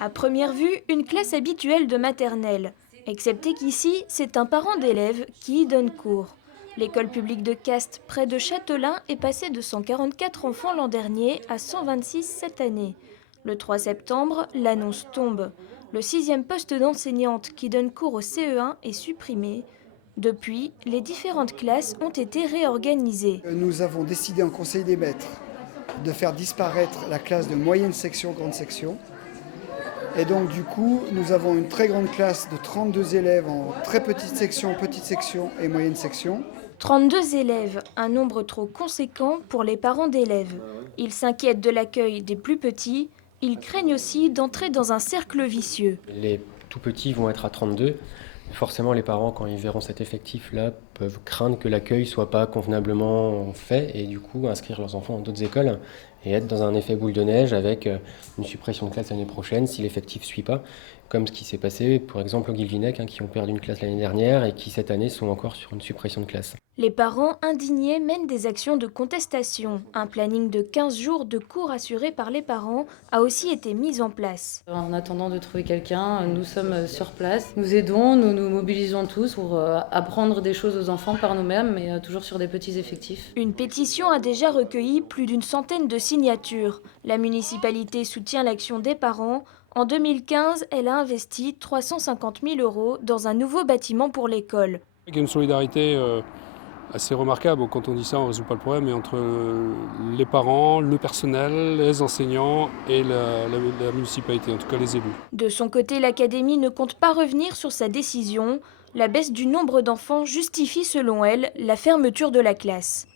À première vue, une classe habituelle de maternelle, excepté qu'ici, c'est un parent d'élève qui y donne cours. L'école publique de Castres, près de Châtelain, est passée de 144 enfants l'an dernier à 126 cette année. Le 3 septembre, l'annonce tombe. Le 6e poste d'enseignante qui donne cours au CE1 est supprimé. Depuis, les différentes classes ont été réorganisées. Nous avons décidé en conseil des maîtres de faire disparaître la classe de moyenne section, grande section. Et donc du coup, nous avons une très grande classe de 32 élèves en très petite section et moyenne section. 32 élèves, un nombre trop conséquent pour les parents d'élèves. Ils s'inquiètent de l'accueil des plus petits. Ils craignent aussi d'entrer dans un cercle vicieux. Les tout petits vont être à 32. Forcément, les parents, quand ils verront cet effectif-là, peuvent craindre que l'accueil ne soit pas convenablement fait et du coup inscrire leurs enfants dans d'autres écoles et être dans un effet boule de neige avec une suppression de classe l'année prochaine si l'effectif ne suit pas, comme ce qui s'est passé par exemple au Guilvinec, qui ont perdu une classe l'année dernière et qui cette année sont encore sur une suppression de classe. Les parents indignés mènent des actions de contestation. Un planning de 15 jours de cours assuré par les parents a aussi été mis en place. En attendant de trouver quelqu'un, nous sommes sur place. Nous aidons, nous nous mobilisons tous pour apprendre des choses aux enfants par nous-mêmes, mais toujours sur des petits effectifs. Une pétition a déjà recueilli plus d'une centaine de signatures. La municipalité soutient l'action des parents. En 2015, elle a investi 350 000 € dans un nouveau bâtiment pour l'école. Il y a une solidarité assez remarquable. Quand on dit ça, on ne résout pas le problème, mais entre les parents, le personnel, les enseignants et la municipalité, en tout cas les élus. De son côté, l'académie ne compte pas revenir sur sa décision. La baisse du nombre d'enfants justifie, selon elle, la fermeture de la classe.